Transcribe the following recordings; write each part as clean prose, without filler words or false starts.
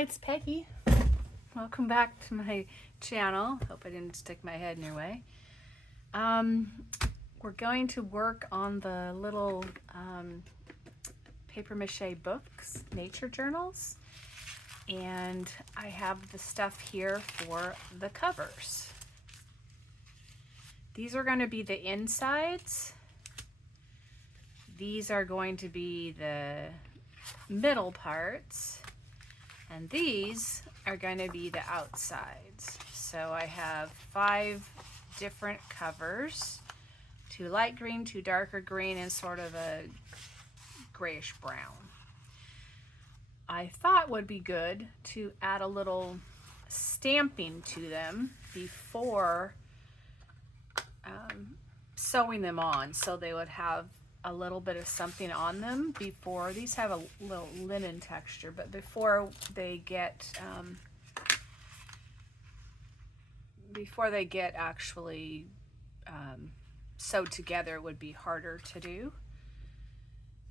Hi, it's Peggy. Welcome back to my channel. Hope I didn't stick my head in your way. We're going to work on the little paper mache books, nature journals, and I have the stuff here for the covers. These are going to be the insides. These are going to be the middle parts. And these are going to be the outsides. So I have 5 different covers, 2 light green, 2 darker green, and sort of a grayish brown. I thought would be good to add a little stamping to them before sewing them on, so they would have a little bit of something on them before. These have a little linen texture, but before they get actually sewed together, it would be harder to do.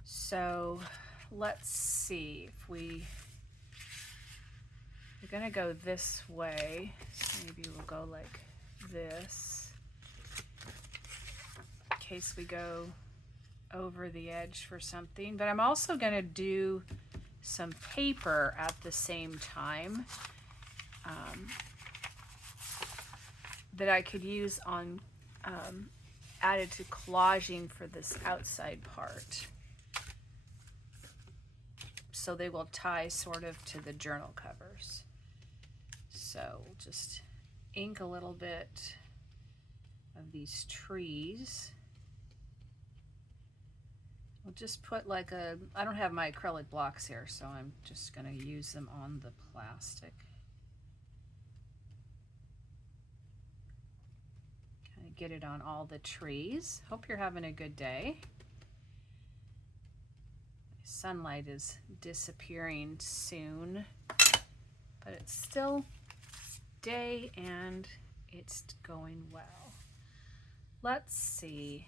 So let's see if we're gonna go this way, so maybe we'll go like this in case we go over the edge for something. But I'm also going to do some paper at the same time that I could use on added to collaging for this outside part, so they will tie sort of to the journal covers. So we'll just ink a little bit of these trees. We'll just put like I don't have my acrylic blocks here, so I'm just going to use them on the plastic. Kind of get it on all the trees. Hope you're having a good day. Sunlight is disappearing soon, but it's still day and it's going well. Let's see.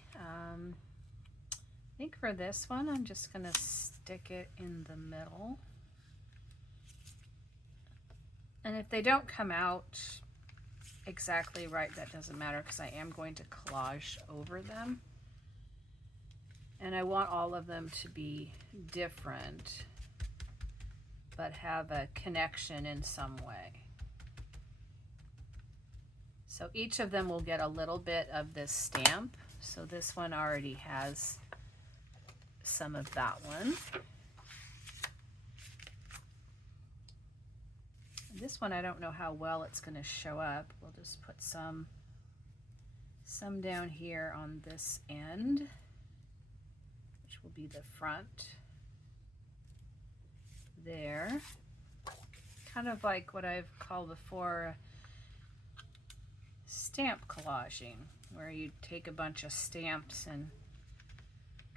I think for this one, I'm just going to stick it in the middle. And if they don't come out exactly right, that doesn't matter, because I am going to collage over them. And I want all of them to be different, but have a connection in some way. So each of them will get a little bit of this stamp. So this one already has some of that one. This one, I don't know how well it's going to show up. We'll just put some down here on this end, which will be the front there. Kind of like what I've called before stamp collaging, where you take a bunch of stamps and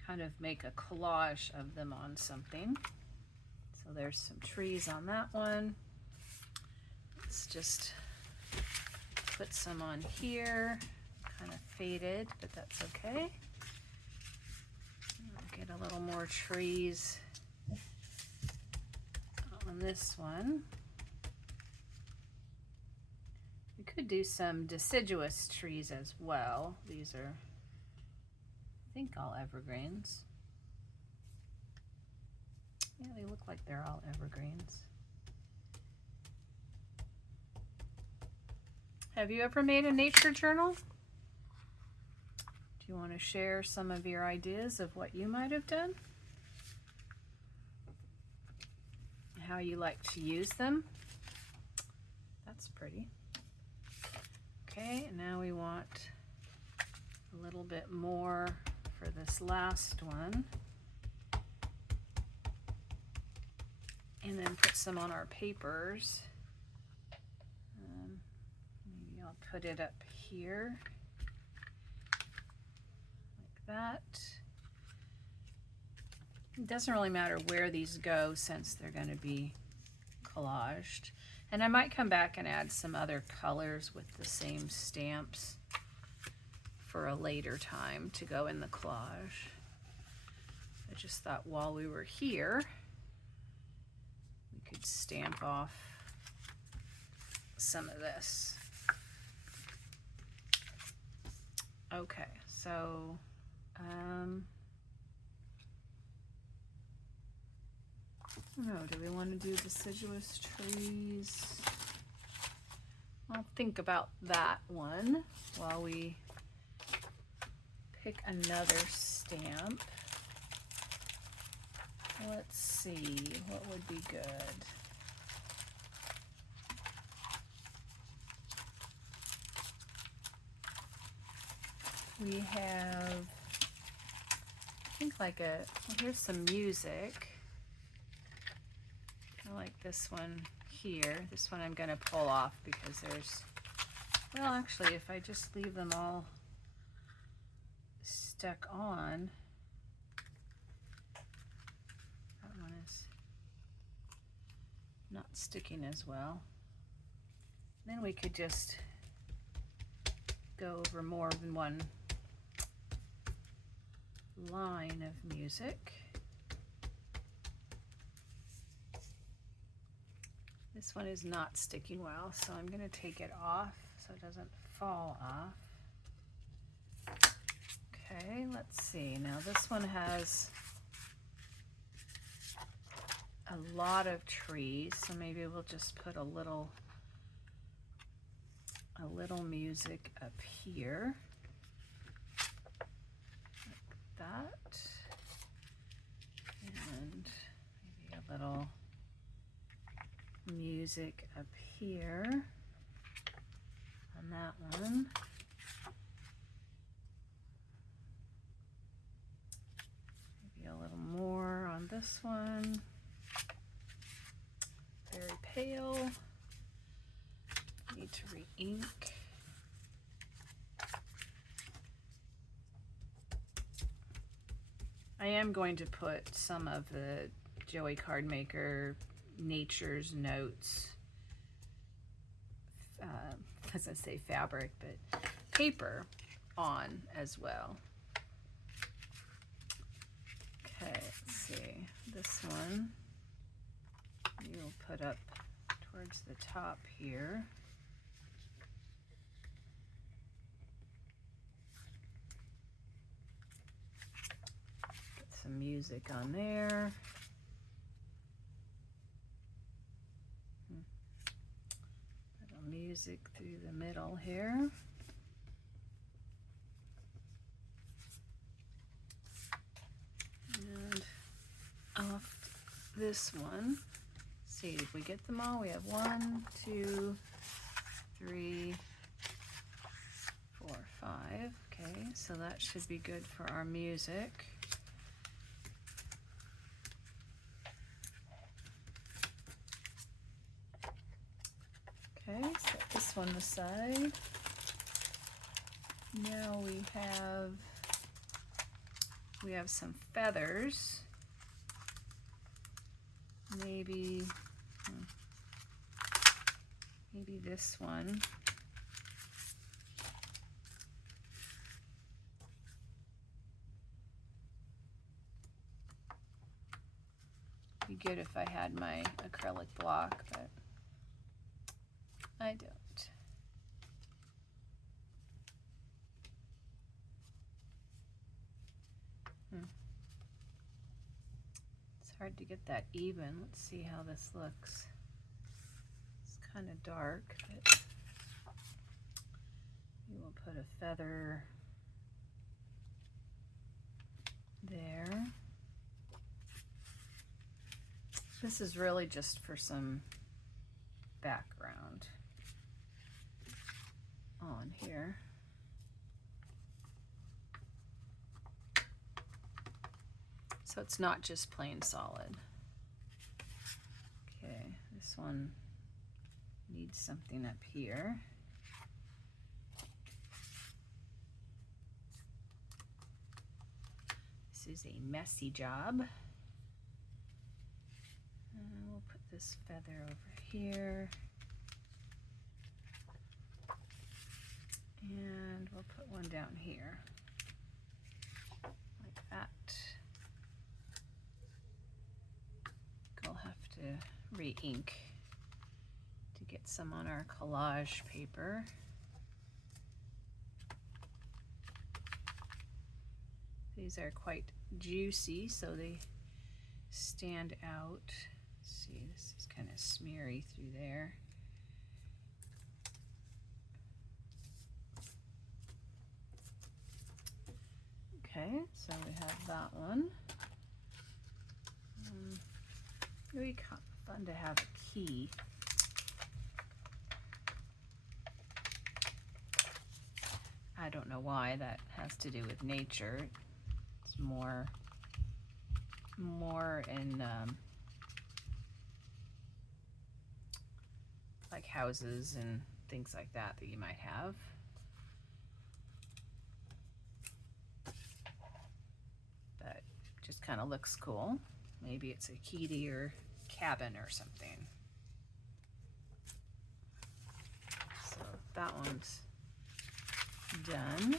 kind of make a collage of them on something. So there's some trees on that one. Let's just put some on here, kind of faded, but that's okay. I'll get a little more trees on this one. We could do some deciduous trees as well. These are, I think, all evergreens. Yeah, they look like they're all evergreens. Have you ever made a nature journal? Do you want to share some of your ideas of what you might have done? How you like to use them? That's pretty. Okay, now we want a little bit more for this last one, and then put some on our papers. Maybe I'll put it up here like that. It doesn't really matter where these go since they're going to be collaged, and I might come back and add some other colors with the same stamps for a later time to go in the collage. I just thought while we were here, we could should stamp off some of this. Okay, so I don't know, do we want to do deciduous trees? I'll think about that one while we pick another stamp. Let's see, what would be good? We have, I think like well, here's some music. I like this one here. This one I'm going to pull off because there's, well, actually, if I just leave them all stuck on, that one is not sticking as well. Then we could just go over more than one line of music. This one is not sticking well, so I'm going to take it off so it doesn't fall off. Okay, let's see. Now this one has a lot of trees, so maybe we'll just put a little music up here. Like that. And maybe a little music up here on that one. Maybe a little more on this one. Very pale. Need to re-ink. I am going to put some of the Joey Card Maker Nature's Notes, as I say fabric, but paper on as well. Okay, let's see. This one you'll put up towards the top here. Put some music on there. Little music through the middle here. And off this one. See, did we get them all? We have 1, 2, 3, 4, 5. Okay, so that should be good for our music. Okay, set this one aside. Now we have some feathers. Maybe this one. Be good if I had my acrylic block, but I don't. It's hard to get that even. Let's see how this looks. It's kind of dark, but we will put a feather there. This is really just for some background on here. So it's not just plain solid. Okay, this one needs something up here. This is a messy job. And we'll put this feather over here. And we'll put one down here, like that. I'll have to re-ink to get some on our collage paper. These are quite juicy, so they stand out. Let's see, this is kind of smeary through there. Okay, so we have that one. Really fun to have a key. I don't know why that has to do with nature. It's more in like houses and things like that you might have. But just kind of looks cool. Maybe it's a key to your cabin or something. So that one's done.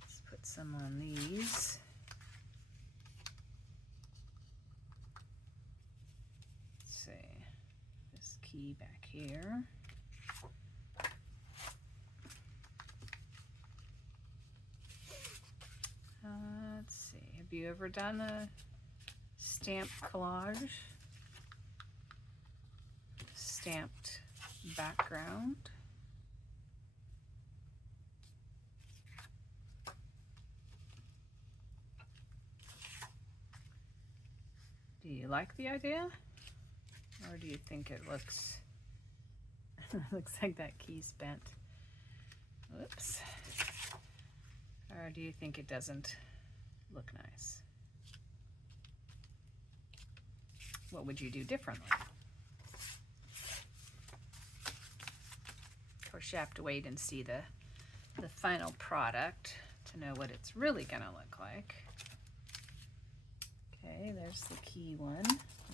Let's put some on these. Let's see, this key back here. Let's see, have you ever done a stamp collage? Stamped background. Do you like the idea? Or do you think it looks looks like that key's bent? Whoops. Or do you think it doesn't look nice? What would you do differently? Of course, you have to wait and see the final product to know what it's really gonna look like. Okay, there's the key one.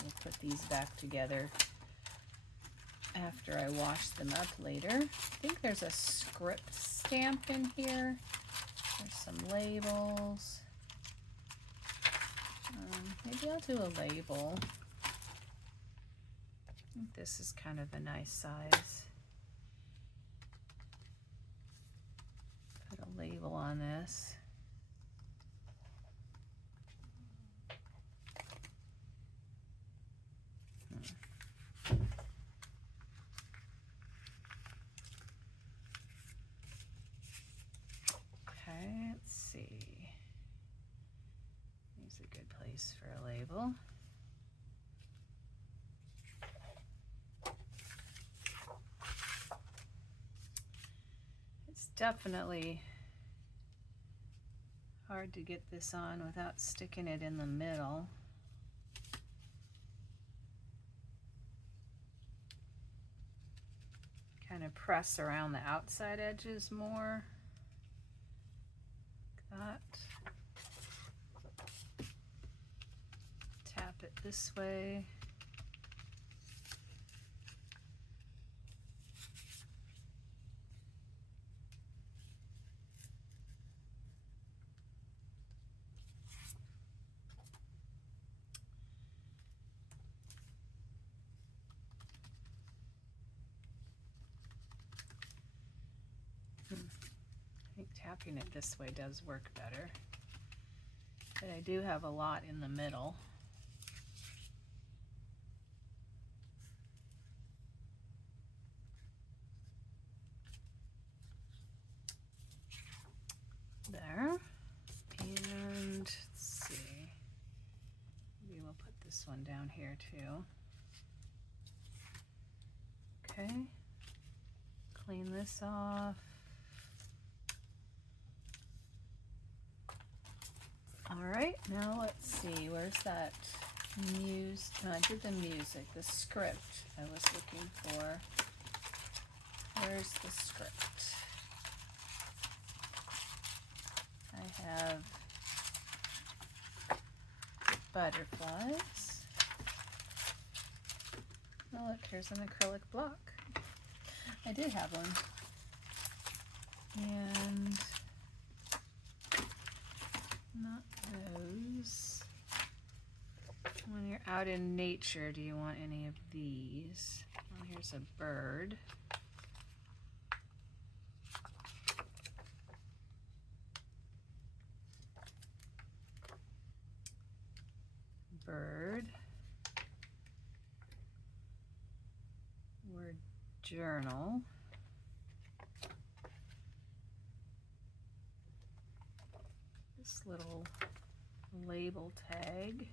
We'll put these back together after I wash them up later. I think there's a script stamp in here. There's some labels. Maybe I'll do a label. I think this is kind of a nice size. Put a label on this. Okay, let's see. Here's a good place for a label. It's definitely hard to get this on without sticking it in the middle. Kind of press around the outside edges more. Like that. Tap it this way. I think tapping it this way does work better. But I do have a lot in the middle. There. And let's see. Maybe we'll put this one down here too. Okay. Clean this off. All right, now let's see, where's that I did the music, the script I was looking for. Where's the script? I have butterflies. Oh look, here's an acrylic block. I did have one. And not those. When you're out in nature do you want any of these? Well, here's a bird. Bird. Word journal. This little label tag.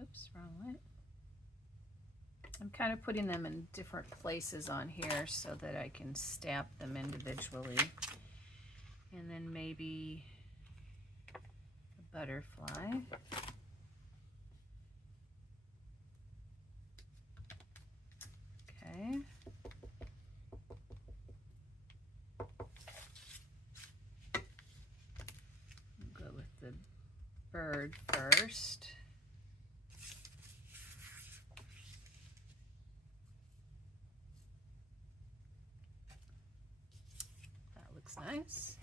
Oops, wrong way. I'm kind of putting them in different places on here so that I can stamp them individually. And then maybe a butterfly. Okay. We'll go with the bird first. That looks nice.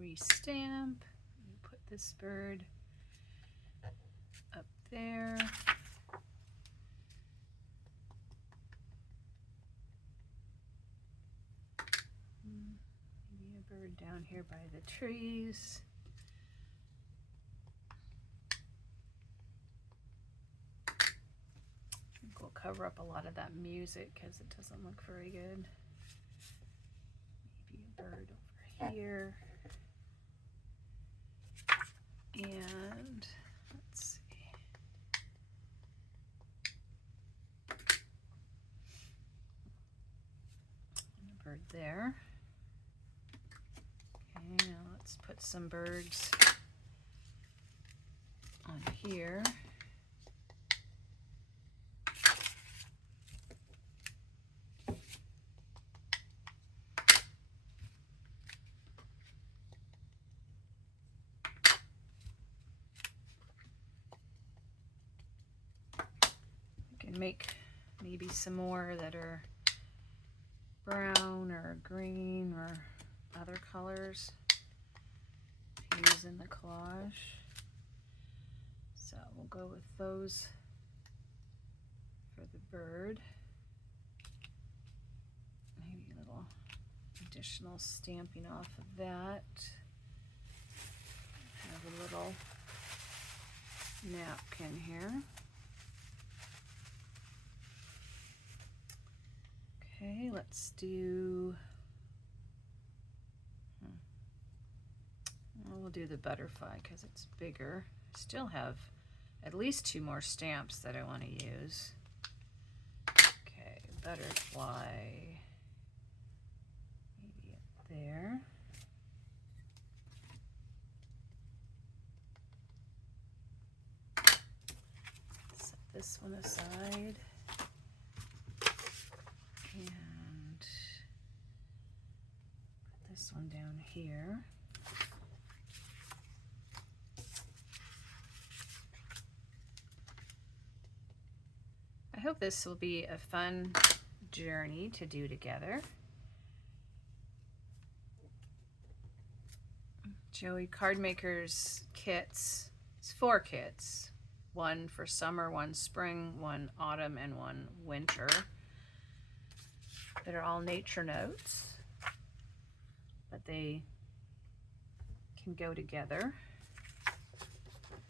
Restamp. Put this bird up there. Maybe a bird down here by the trees. I think we'll cover up a lot of that music because it doesn't look very good. Maybe a bird over here. And let's see. And a bird there. Okay, now let's put some birds on here. Make maybe some more that are brown or green or other colors to use in the collage. So we'll go with those for the bird. Maybe a little additional stamping off of that. Have a little napkin here. Okay, let's do, we'll do the butterfly because it's bigger. Still have at least 2 more stamps that I want to use. Okay, butterfly, maybe up there. Set this one aside. And put this one down here. I hope this will be a fun journey to do together. Joey Cardmaker's kits, it's 4 kits. 1 for summer, 1 spring, 1 autumn, and 1 winter. That are all nature notes, but they can go together.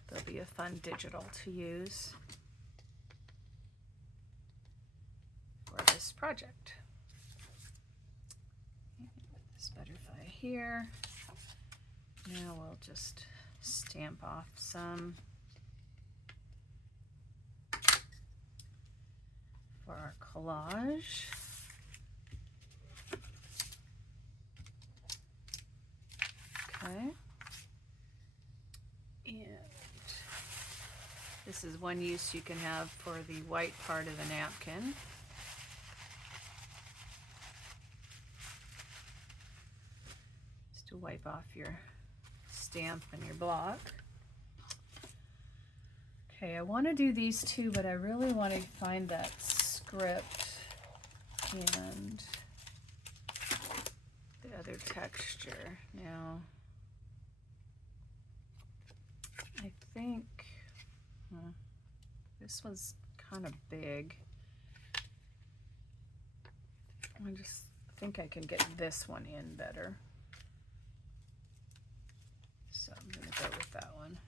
They'll be a fun digital to use for this project. Put this butterfly here. Now we'll just stamp off some for our collage. Okay. And this is one use you can have for the white part of the napkin. Just to wipe off your stamp and your block. Okay, I want to do these 2, but I really want to find that script and the other texture. Now, think this one's kind of big. I just think I can get this one in better. So I'm going to go with that one.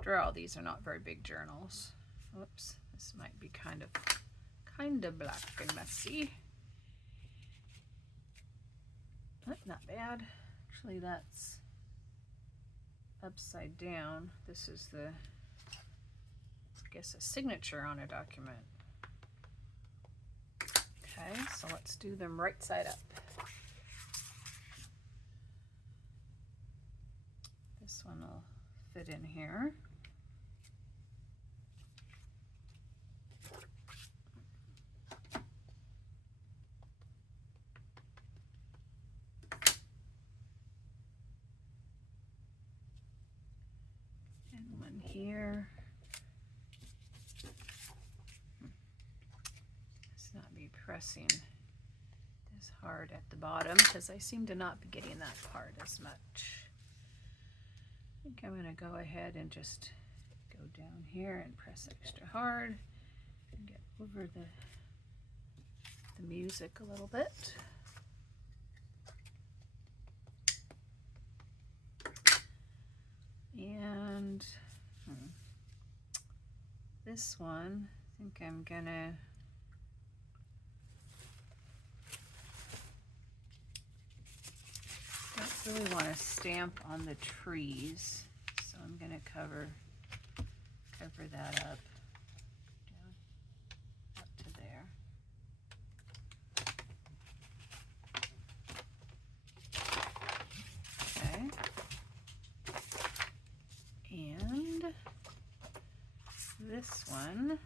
After all, these are not very big journals. Whoops, this might be kind of black and messy. Not bad. Actually, that's upside down. This is the, I guess, a signature on a document. Okay, so let's do them right side up. This one will fit in here. And one here. Let's not be pressing this hard at the bottom because I seem to not be getting that part as much. I think I'm going to go ahead and just go down here and press extra hard and get over the music a little bit. And this one, I think I'm gonna don't really want to stamp on the trees, so I'm gonna cover that up down up to there. Okay. And this one,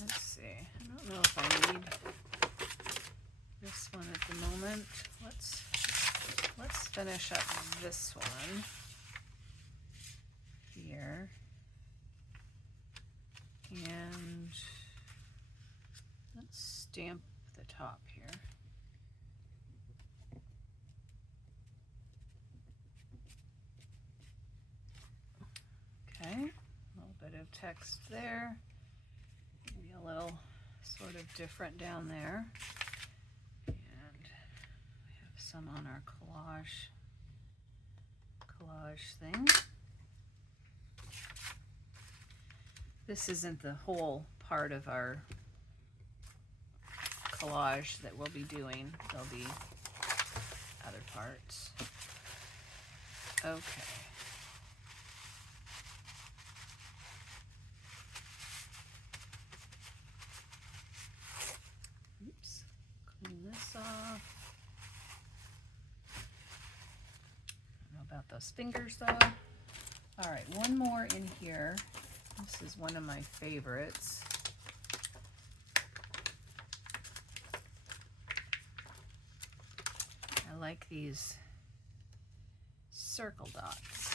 let's see, I don't know if I need this one at the moment. Let's finish up this one here, and let's stamp the top here. Okay, a little bit of text there, maybe a little sort of different down there, and we have some on our collage thing. This isn't the whole part of our collage that we'll be doing. There'll be other parts. Okay. Oops. Clean this off. I don't know about those fingers though. All right, one more in here. This is one of my favorites. I like these circle dots.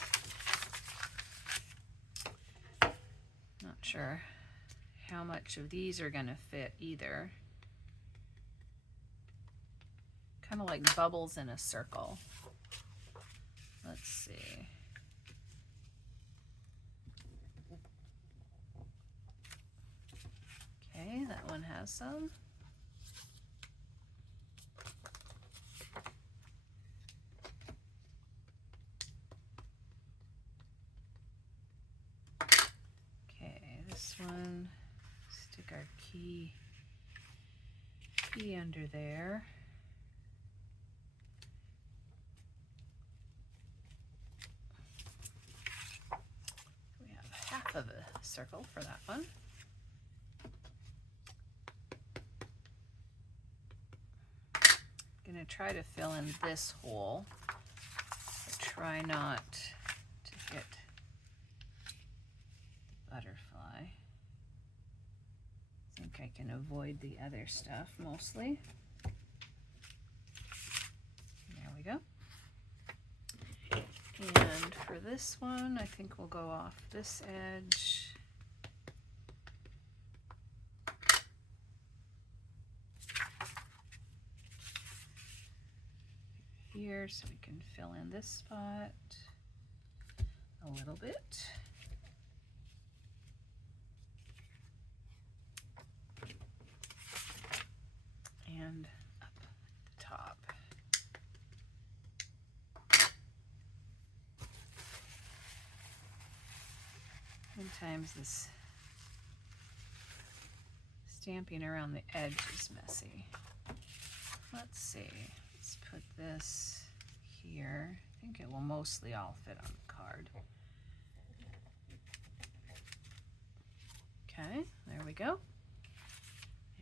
Not sure how much of these are going to fit either. Kind of like bubbles in a circle. Let's see. Okay, that one has some. Okay, this one, stick our key under there. We have half of a circle for that one. I'm going to try to fill in this hole, but try not to hit the butterfly. I think I can avoid the other stuff mostly. There we go. And for this one, I think we'll go off this edge. here so we can fill in this spot a little bit. And up at the top. Sometimes this stamping around the edge is messy. Let's see, let's put this here. I think it will mostly all fit on the card. Okay, there we go.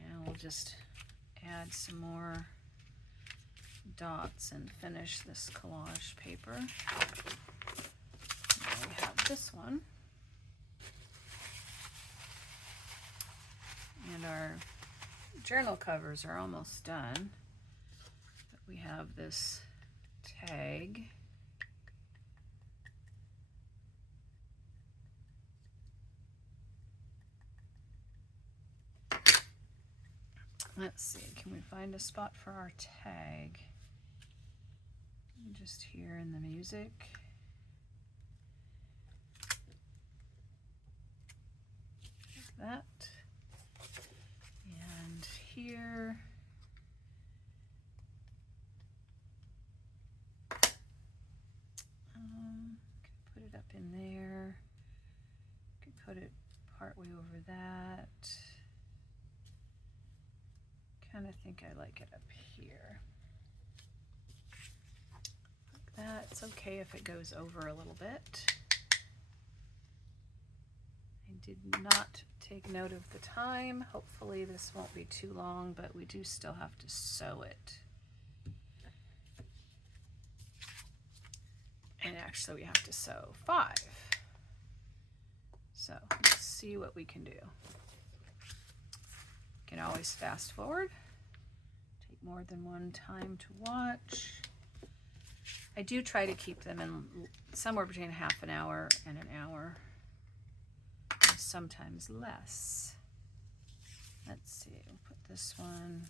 And we'll just add some more dots and finish this collage paper. Now we have this one. And our journal covers are almost done. But we have this tag. Let's see, can we find a spot for our tag? Just here in the music. Like that. And here. Put it up in there. Could put it partway over that. Kind of think I like it up here. Like that. It's okay if it goes over a little bit. I did not take note of the time. Hopefully this won't be too long, but we do still have to sew it. And actually we have to sew 5. So let's see what we can do. You can always fast forward. Take more than one time to watch. I do try to keep them in somewhere between half an hour and an hour. And sometimes less. Let's see, we'll put this one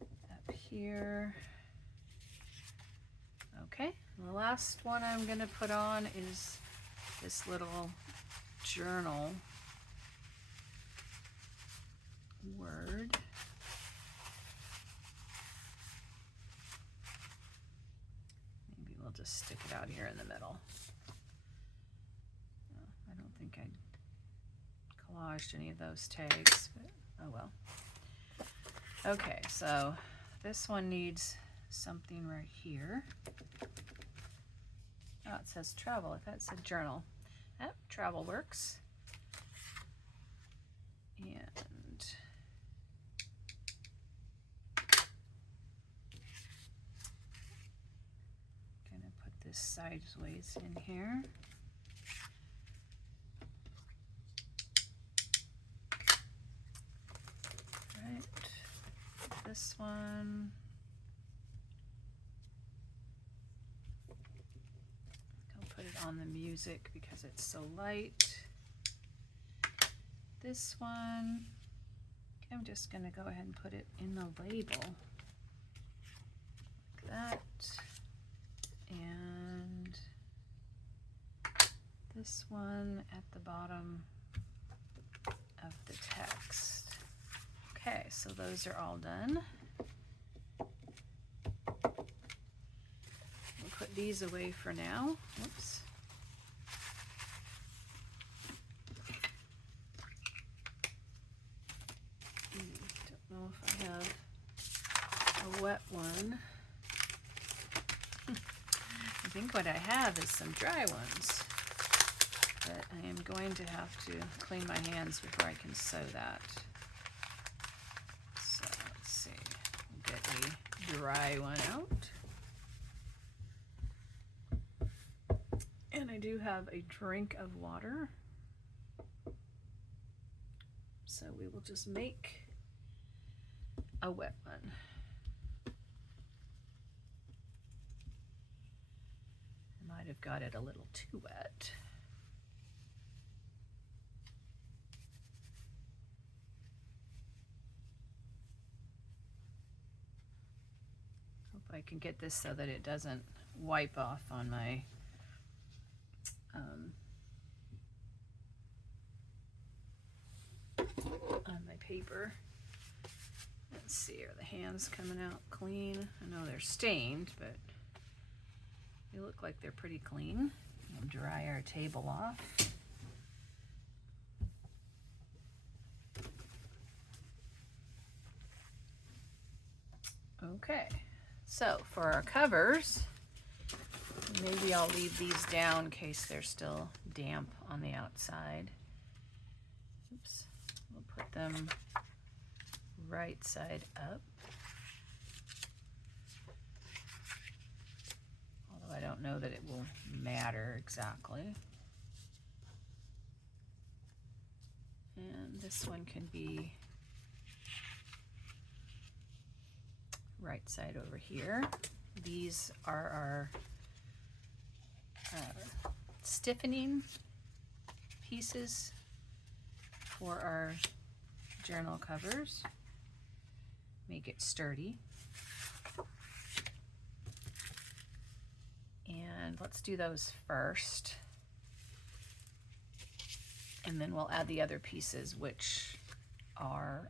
up here. Okay, the last one I'm going to put on is this little journal word. Maybe we'll just stick it out here in the middle. No, I don't think I collaged any of those tags, but oh well. Okay, so this one needs something right here. Oh, it says travel. I thought it said journal. That travel works. And gonna put this sideways in here. Right. This one. Put it on the music because it's so light. This one, I'm just going to go ahead and put it in the label like that. And this one at the bottom of the text. Okay, so those are all done. Put these away for now. Whoops. Don't know if I have a wet one. I think what I have is some dry ones, but I am going to have to clean my hands before I can sew that. So let's see. We'll get a dry one out. And I do have a drink of water. So we will just make a wet one. I might have got it a little too wet. If I can get this so that it doesn't wipe off on my paper. Let's see, are the hands coming out clean? I know they're stained, but they look like they're pretty clean. We'll dry our table off. Okay, so for our covers, maybe I'll leave these down in case they're still damp on the outside. Oops, we'll put them right side up. Although I don't know that it will matter exactly. And this one can be right side over here. These are our stiffening pieces for our journal covers. Make it sturdy. And let's do those first. And then we'll add the other pieces, which are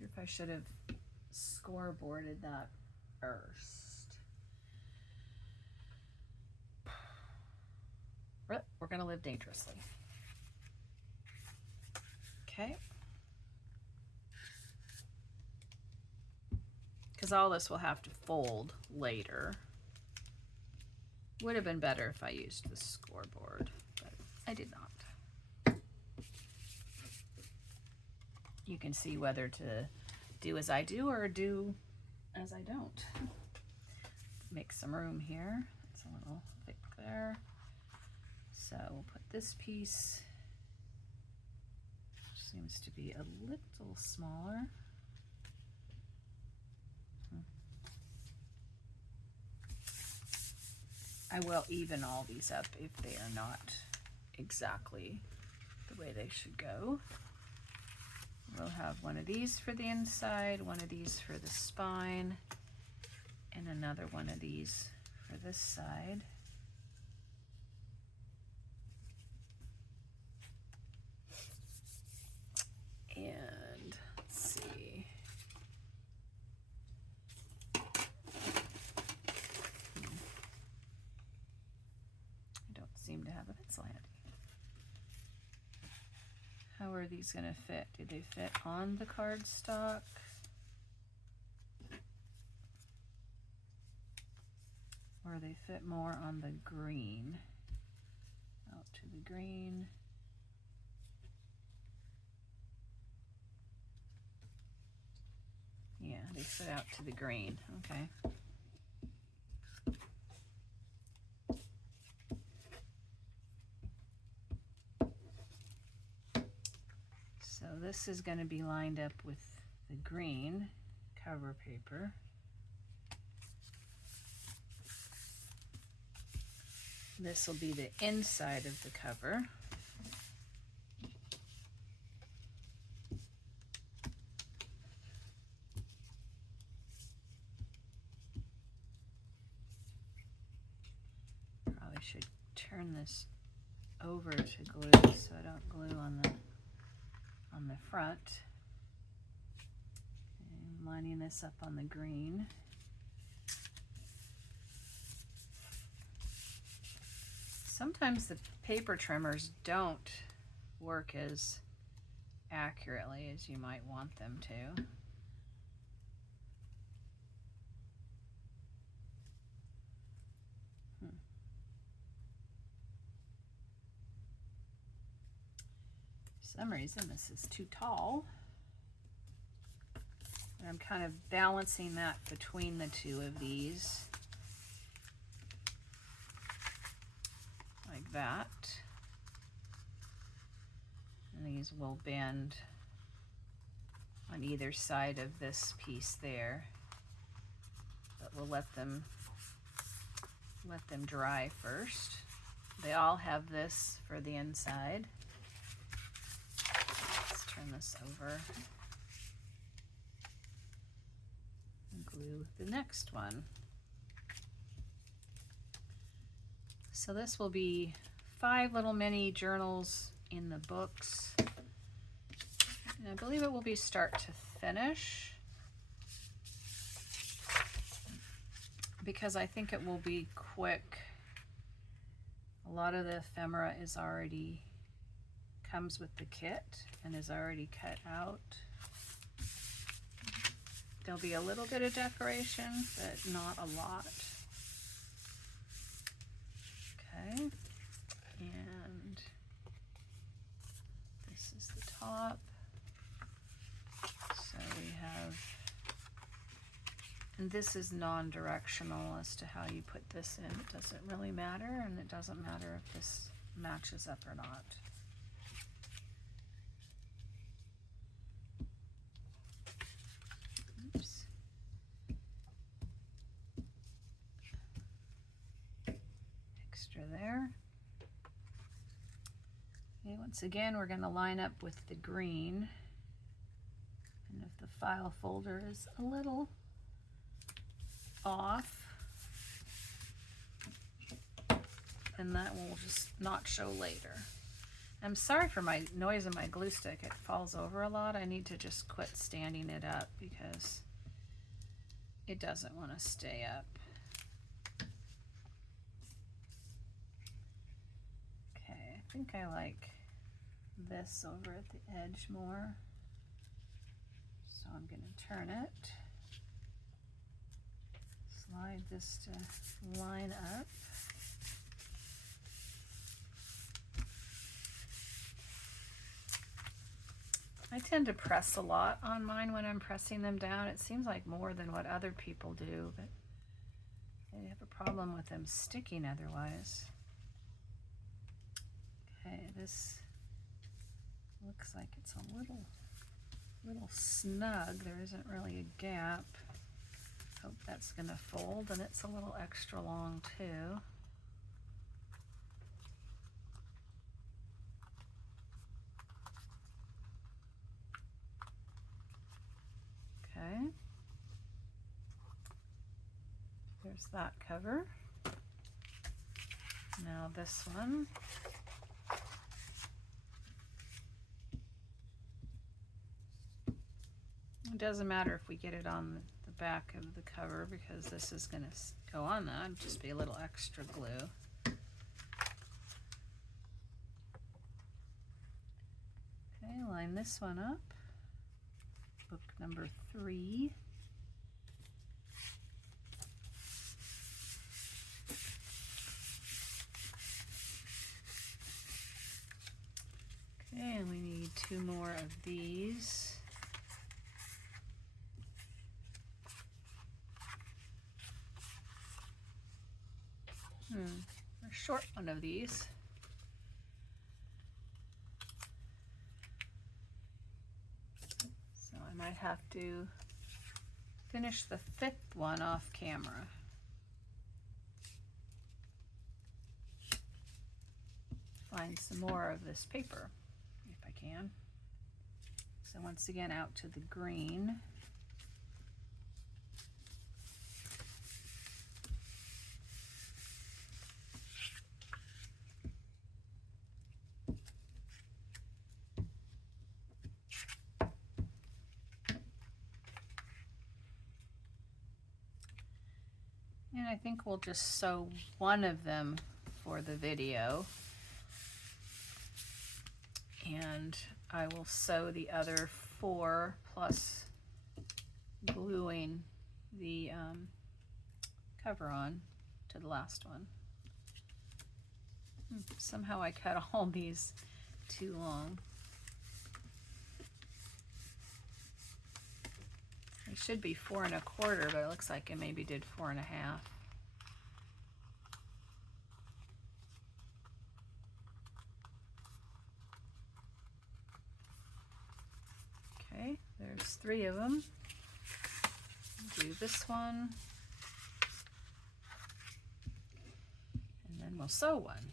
if I should have scoreboarded that first. But we're going to live dangerously. Okay. Because all this will have to fold later. Would have been better if I used the scoreboard, but I did not. You can see whether to do as I do or do as I don't. Make some room here. It's a little thick there. So we'll put this piece, which seems to be a little smaller. I will even all these up if they are not exactly the way they should go. We'll have one of these for the inside, one of these for the spine, and another one of these for this side. And let's see. I don't seem to have a pencil handy. How are these going to fit? Do they fit on the cardstock? Or they fit more on the green? Out to the green. Yeah, they fit out to the green. Okay. So this is going to be lined up with the green cover paper. This will be the inside of the cover. Probably should turn this over to glue so I don't glue on the front. And lining this up on the green. Sometimes the paper trimmers don't work as accurately as you might want them to. For some reason this is too tall. And I'm kind of balancing that between the two of these. Like that. And these will bend on either side of this piece there. But we'll let them dry first. They all have this for the inside. Let's turn turn this over and glue the next one. So this will be 5 little mini journals in the books. And I believe it will be start to finish, because I think it will be quick. A lot of the ephemera is already comes with the kit and is already cut out. There'll be a little bit of decoration, but not a lot. Okay, and this is the top. So we have, and this is non-directional as to how you put this in. It doesn't really matter, and it doesn't matter if this matches up or not. Oops. Extra there. Okay, once again, we're going to line up with the green. And if the file folder is a little off, and that will just not show later. I'm sorry for my noise in my glue stick. It falls over a lot. I need to just quit standing it up because it doesn't want to stay up. Okay, I think I like this over at the edge more. So I'm going to turn it. Slide this to line up. I tend to press a lot on mine when I'm pressing them down. It seems like more than what other people do, but I have a problem with them sticking otherwise. Okay, this looks like it's a little snug. There isn't really a gap. Hope that's gonna fold, and it's a little extra long too. Okay. There's that cover. Now this one. It doesn't matter if we get it on the back of the cover because this is going to go on that. It'll just be a little extra glue. Okay, line this one up. Book number 3. Okay, and we need 2 more of these. A short one of these. So I might have to finish the 5th one off camera. Find some more of this paper if I can. So once again, out to the green. And I think we'll just sew one of them for the video. And I will sew the other 4 plus gluing the cover on to the last one. Somehow I cut all these too long. It should be 4 1/4, but it looks like I maybe did 4 1/2. Okay, there's 3 of them. Do this one, and then we'll sew one.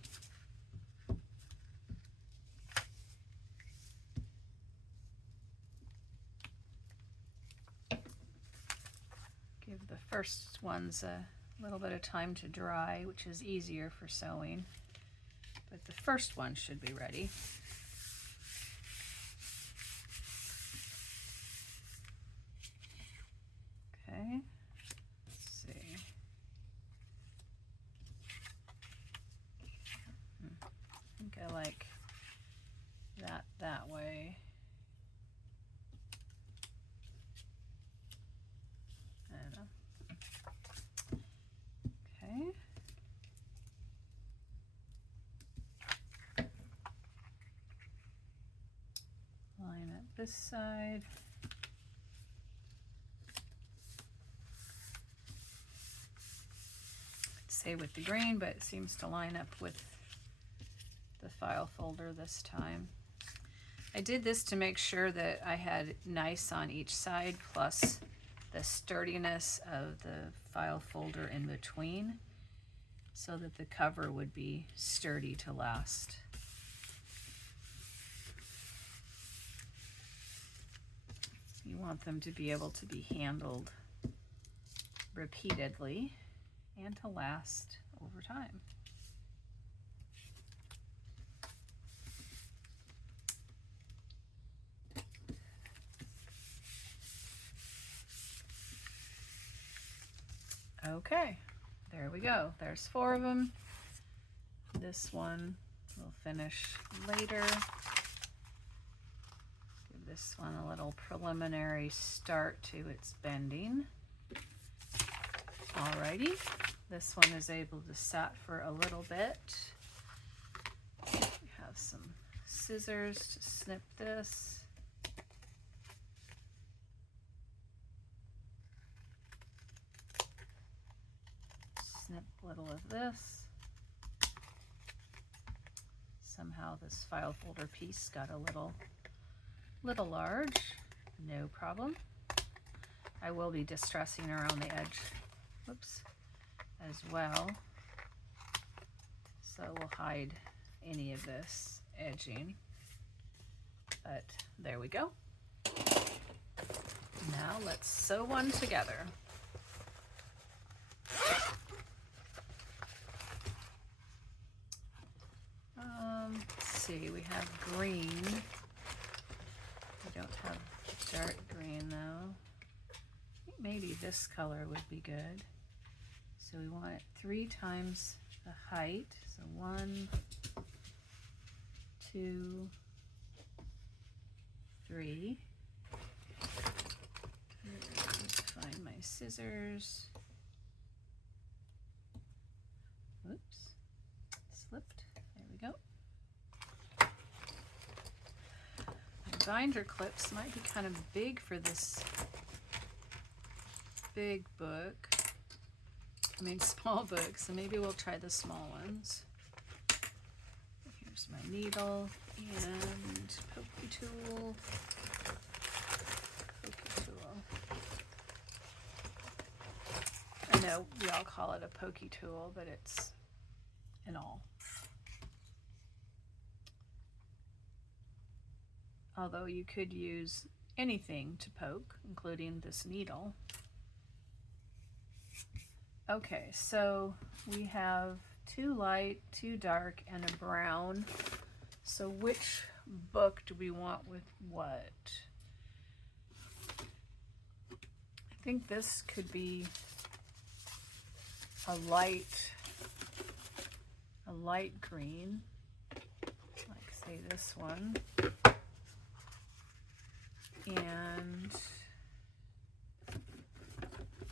first one's a little bit of time to dry, which is easier for sewing, but the first one should be ready. Okay, let's see. I think I like that way. I don't know. Okay. Line up this side. I'd say with the green, but it seems to line up with the file folder this time. I did this to make sure that I had nice on each side, plus the sturdiness of the file folder in between, so that the cover would be sturdy to last. You want them to be able to be handled repeatedly and to last over time. Okay, there we go. There's 4 of them. This one we'll finish later. Give this one a little preliminary start to its bending. Alrighty, this one is able to set for a little bit. We have some scissors to snip this. Snip a little of this. Somehow this file folder piece got a little large. No problem. I will be distressing around the edge, whoops, as well. So we'll hide any of this edging. But there we go. Now let's sew one together. Let's see, we have green. We don't have dark green though. I think maybe this color would be good. So we want it 3 times the height. So 1, 2, 3. Let's find my scissors. Oops, slipped. There we go. My binder clips might be kind of big for this big book. I mean small book, so maybe we'll try the small ones. Here's my needle and pokey tool. I know we all call it a pokey tool, but it's an awl. Although you could use anything to poke, including this needle. Okay, so we have 2 light, 2 dark, and a brown. So which book do we want with what? I think this could be a light green, like say this one. And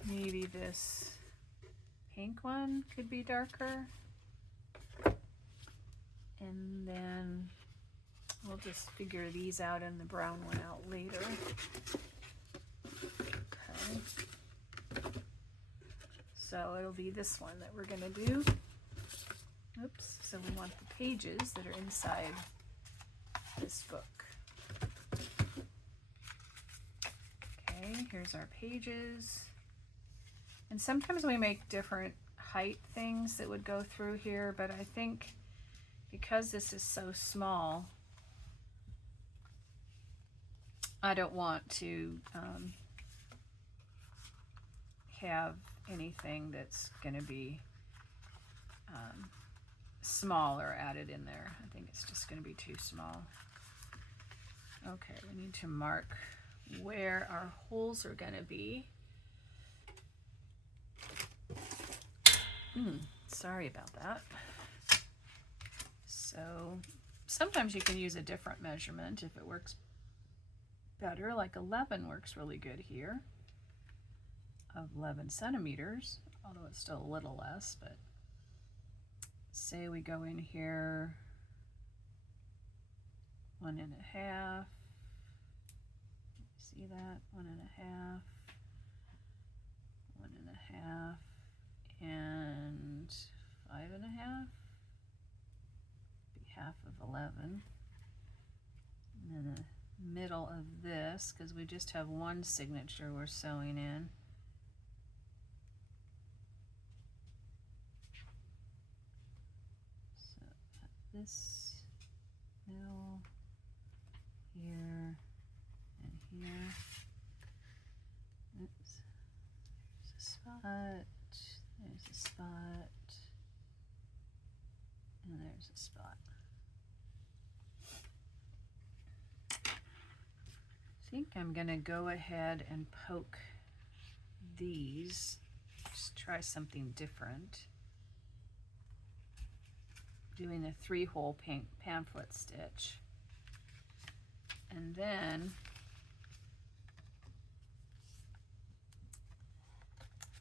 maybe this pink one could be darker. And then we'll just figure these out and the brown one out later. Okay. So it'll be this one that we're going to do. Oops. So we want the pages that are inside this book. Okay, here's our pages. And sometimes we make different height things that would go through here, but I think because this is so small, I don't want to have anything that's going to be smaller added in there. I think it's just going to be too small. Okay, we need to mark where our holes are going to be. Sorry about that. So sometimes you can use a different measurement if it works better, like 11 works really good here, of 11 centimeters, although it's still a little less. But say we go in here 1.5, see that, 1.5, 1.5, and 5.5, be half of 11, and then the middle of this, because we just have one signature we're sewing in. So this middle here and here. Oops. There's a spot, there's a spot, and there's a spot. I think I'm going to go ahead and poke these, just try something different, doing a 3-hole pamphlet stitch. And then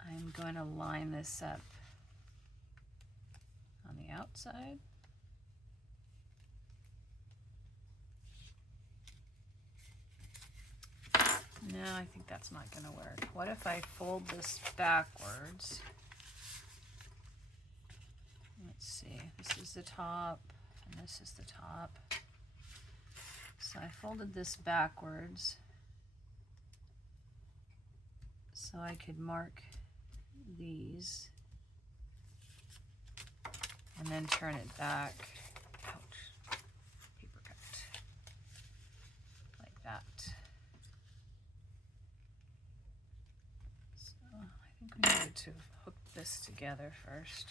I'm going to line this up on the outside. No, I think that's not going to work. What if I fold this backwards? Let's see, this is the top and this is the top. So I folded this backwards so I could mark these and then turn it back. Ouch, paper cut. Like that. So I think we needed to hook this together first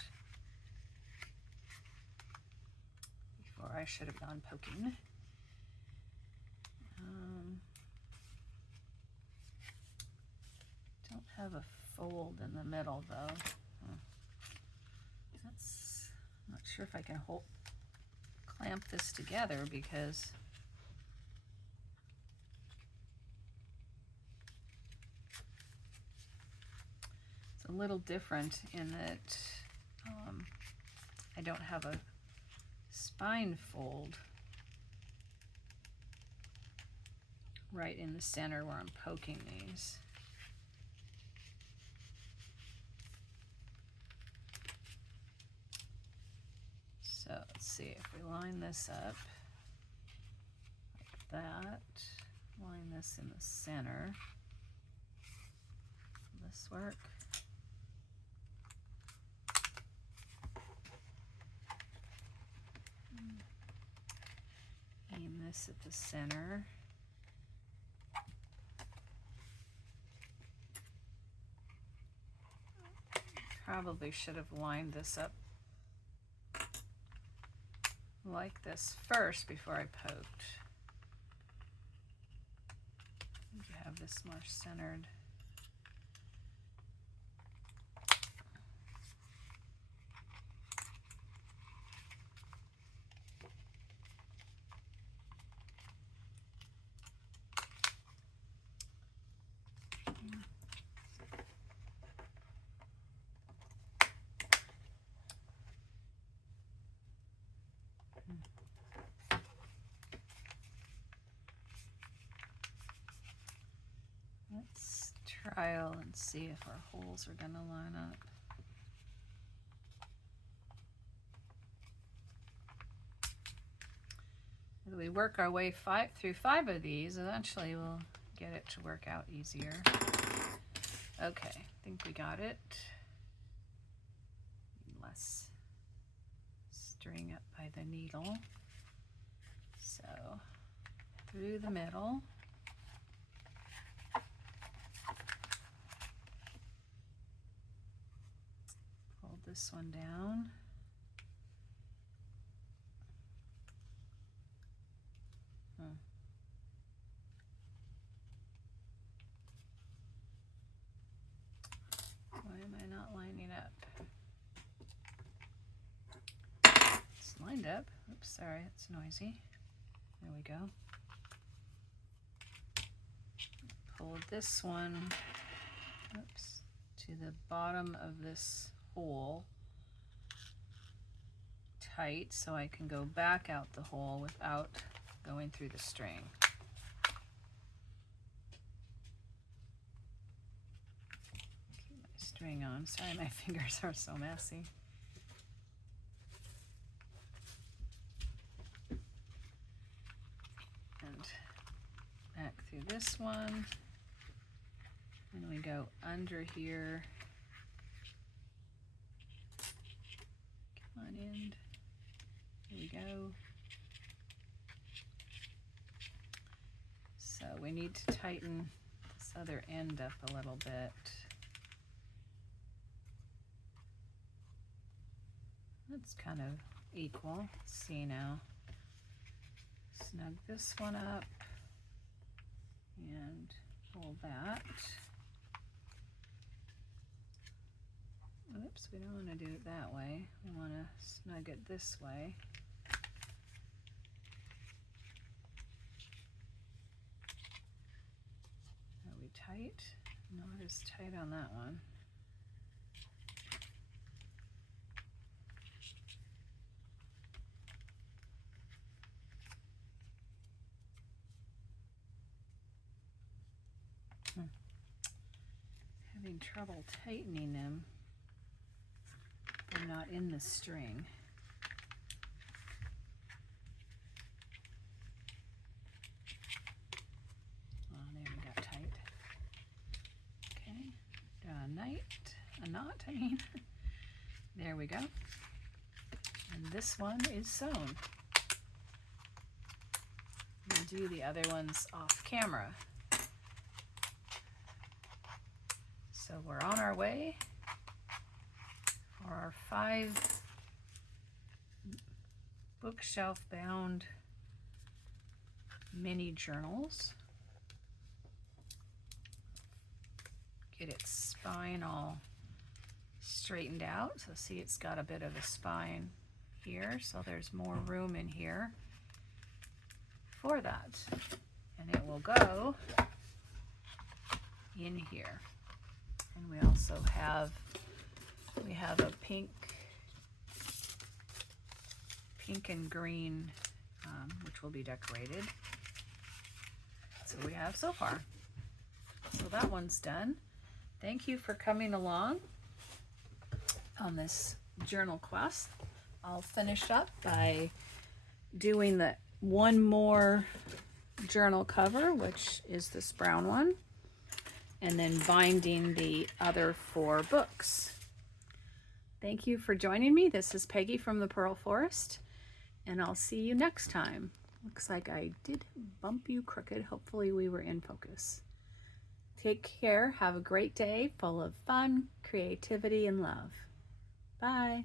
before I should have gone poking. Don't have a fold in the middle though. That's, I'm not sure if I can clamp this together because it's a little different in that I don't have a spine fold right in the center where I'm poking these. So let's see if we line this up like that, line this in the center. Will this work? Aim this at the center. Probably should have lined this up like this first before I poked. You have this more centered. Let's trial and see if our holes are going to line up. As we work our way through 5 of these, eventually we'll get it to work out easier. Okay, I think we got it. Less string up by the needle. So through the middle. this one down. Why am I not lining up? It's lined up. Oops, sorry, it's noisy. There we go. Pull this one, oops, to the bottom of this hole tight so I can go back out the hole without going through the string. Keep my string on. Sorry, my fingers are so messy. And back through this one. And we go under here. Come on in. Here we go. So we need to tighten this other end up a little bit. That's kind of equal. Let's see now. Snug this one up and pull that. Oops, we don't want to do it that way. We want to snug it this way. Are we tight? Not as tight on that one. Having trouble tightening them. They're not in the string. Oh, there we got tight. Okay, a knot, I mean. There we go. And this one is sewn. We'll do the other ones off camera. So we're on our way for our 5 bookshelf bound mini journals. Get its spine all straightened out. So see, it's got a bit of a spine here, so there's more room in here for that. And it will go in here. And we also have a pink and green, which will be decorated. That's what we have so far. So that one's done. Thank you for coming along on this journal quest. I'll finish up by doing the one more journal cover, which is this brown one, and then binding the other 4 books. Thank you for joining me. This is Peggy from the Pearl Forest, and I'll see you next time. Looks like I did bump you crooked. Hopefully we were in focus. Take care. Have a great day full of fun, creativity, and love. Bye.